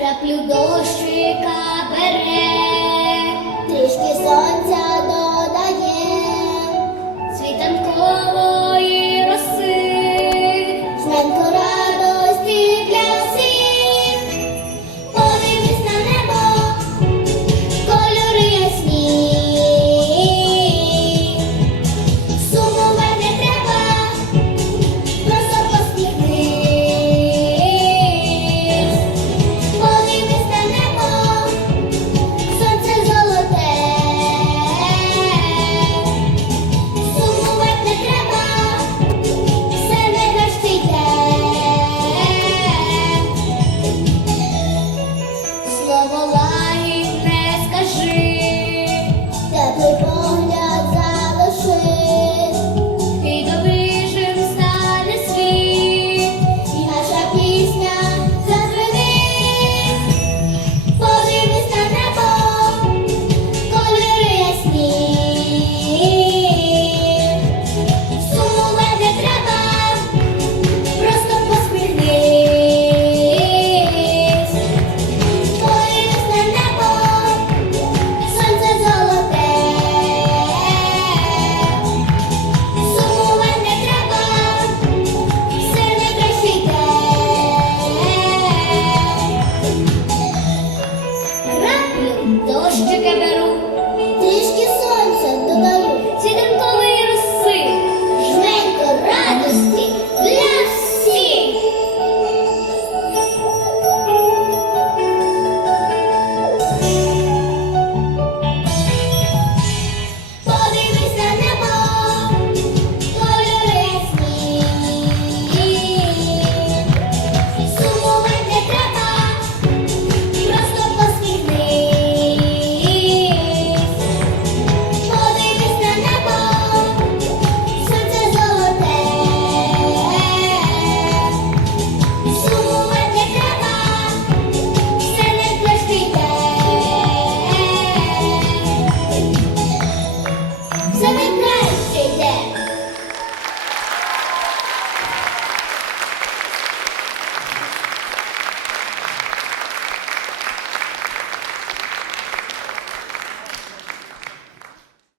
краплю дощика бере, трішки сонця.